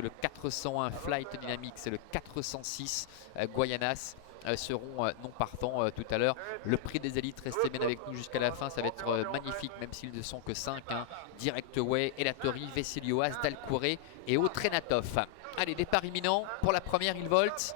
Le 401 Flight Dynamics et le 406 Guayanas seront non partants tout à l'heure. Le prix des élites, restez bien avec nous jusqu'à la fin, ça va être magnifique même s'ils ne sont que 5. Direct Way, Elatori, Vesselio, Asdalcouré et Otrenatov. Allez, départ imminent pour la première, il volte.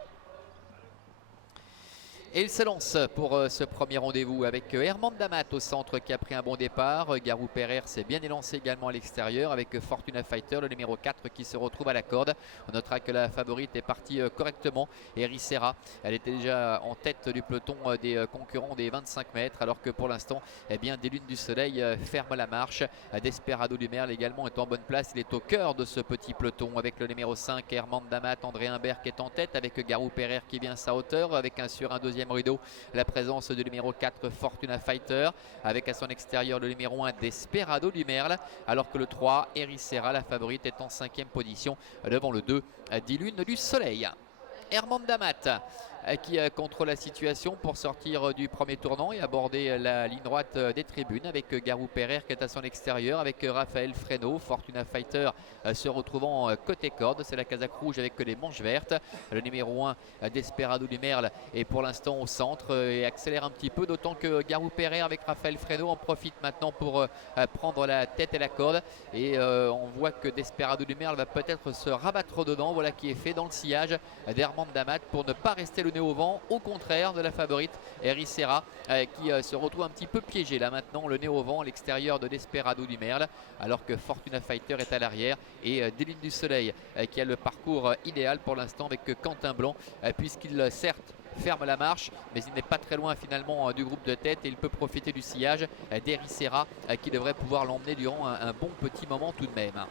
Et il se lance pour ce premier rendez-vous avec Herman Damat au centre qui a pris un bon départ. Garou Pereire s'est bien élancé également à l'extérieur avec Fortuna Fighter, le numéro 4 qui se retrouve à la corde. On notera que la favorite est partie correctement. Eri Serra, elle était déjà en tête du peloton des concurrents des 25 mètres alors que pour l'instant, eh bien, des Lunes du Soleil ferment la marche. Desperado du Merle également est en bonne place. Il est au cœur de ce petit peloton avec le numéro 5, Herman Damat. André Humbert qui est en tête avec Garou Pereire qui vient à sa hauteur avec sur un deuxième rideau la présence du numéro 4 Fortuna Fighter avec à son extérieur le numéro 1 Desperado du Merle alors que le 3 Eri Serra, la favorite, est en 5e position devant le 2 des Lunes du Soleil. Herman Damat qui contrôle la situation pour sortir du premier tournant et aborder la ligne droite des tribunes avec Garou Pereire qui est à son extérieur avec Raphaël Fresneau. Fortuna Fighter se retrouvant côté corde, c'est la casaque rouge avec les manches vertes. Le numéro 1 Desperado du Merle est pour l'instant au centre et accélère un petit peu, d'autant que Garou Pereire avec Raphaël Fresneau en profite maintenant pour prendre la tête et la corde et on voit que Desperado du Merle va peut-être se rabattre dedans. Voilà qui est fait dans le sillage d'Herman Damat pour ne pas rester le nez au vent, au contraire de la favorite Eri Serra qui se retrouve un petit peu piégé là maintenant, le nez au vent à l'extérieur de Desperado du Merle alors que Fortuna Fighter est à l'arrière et des Lunes du Soleil qui a le parcours idéal pour l'instant avec Quentin Blanc puisqu'il certes ferme la marche mais il n'est pas très loin finalement du groupe de tête et il peut profiter du sillage d'Eri Serra qui devrait pouvoir l'emmener durant un bon petit moment tout de même.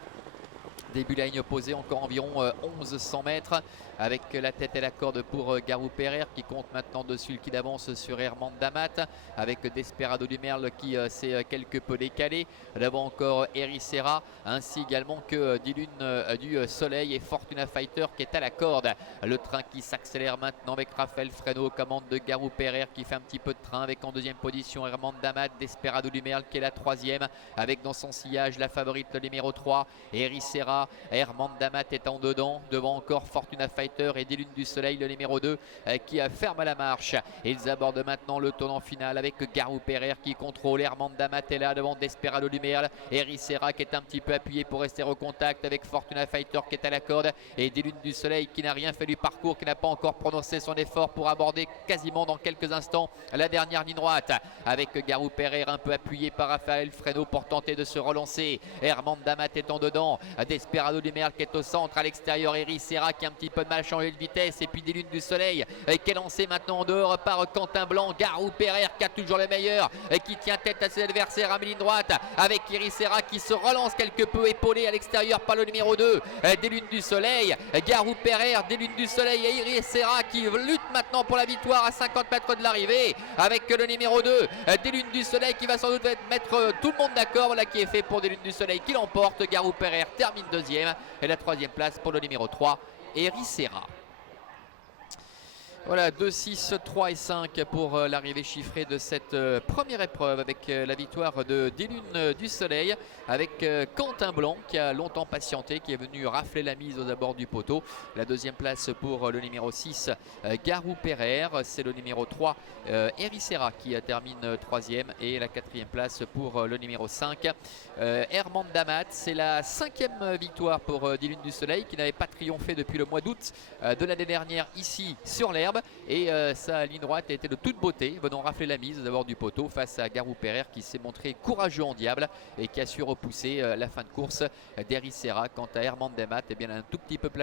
Début ligne opposée, encore environ 1100 mètres avec la tête et la corde pour Garou Pereire qui compte maintenant dessus, qui d'avance sur Herman Damat avec Desperado du Merle qui s'est quelque peu décalé. Devant encore Eri Serra ainsi également que des Lunes du Soleil et Fortuna Fighter qui est à la corde. Le train qui s'accélère maintenant avec Raphaël Fresneau aux commandes de Garou Pereire qui fait un petit peu de train avec en deuxième position Herman Damat. Desperado du Merle qui est la troisième avec dans son sillage la favorite le numéro 3 Eri Serra. Herman Damat est en dedans, devant encore Fortuna Fighter et des Lunes du Soleil, le numéro 2 qui ferme la marche. Ils abordent maintenant le tournant final avec Garou Pereire qui contrôle. Herman Damat est là devant Desperado du Merle. Eri Serra qui est un petit peu appuyé pour rester au contact avec Fortuna Fighter qui est à la corde et des Lunes du Soleil qui n'a rien fait du parcours, qui n'a pas encore prononcé son effort pour aborder quasiment dans quelques instants la dernière ligne droite avec Garou Pereire un peu appuyé par Raphaël Fresneau pour tenter de se relancer. Herman Damat est en dedans, Desperado du Merle qui est au centre, à l'extérieur Eri Serra qui a un petit peu de mal à changer de vitesse et puis des Lunes du Soleil qui est lancé maintenant en dehors par Quentin Blanc. Garou Pereire qui a toujours le meilleur et qui tient tête à ses adversaires à mi-ligne droite avec Eri Serra qui se relance quelque peu épaulé à l'extérieur par le numéro 2 des Lunes du Soleil. Garou Pereire, des Lunes du Soleil et Eri Serra qui lutte maintenant pour la victoire à 50 mètres de l'arrivée avec le numéro 2 des Lunes du Soleil qui va sans doute mettre tout le monde d'accord. Voilà qui est fait pour des Lunes du Soleil qui l'emporte. Garou Pereire termine deuxième et la troisième place pour le numéro 3 Eri Serra. Voilà, 2, 6, 3 et 5 pour l'arrivée chiffrée de cette première épreuve avec la victoire de des Lunes du Soleil avec Quentin Blanc qui a longtemps patienté, qui est venu rafler la mise aux abords du poteau. La deuxième place pour le numéro 6 Garou Pereire, c'est le numéro 3 Eri Serra qui termine troisième et la quatrième place pour le numéro 5 Herman Damat. C'est la 5e victoire pour des Lunes du Soleil qui n'avait pas triomphé depuis le mois d'août de l'année dernière ici sur l'herbe. Et sa ligne droite a été de toute beauté, venant rafler la mise d'abord du poteau face à Garou Pereire qui s'est montré courageux en diable et qui a su repousser la fin de course d'Eri Serra. Quant à Herman Damat, eh bien, un tout petit peu plafonné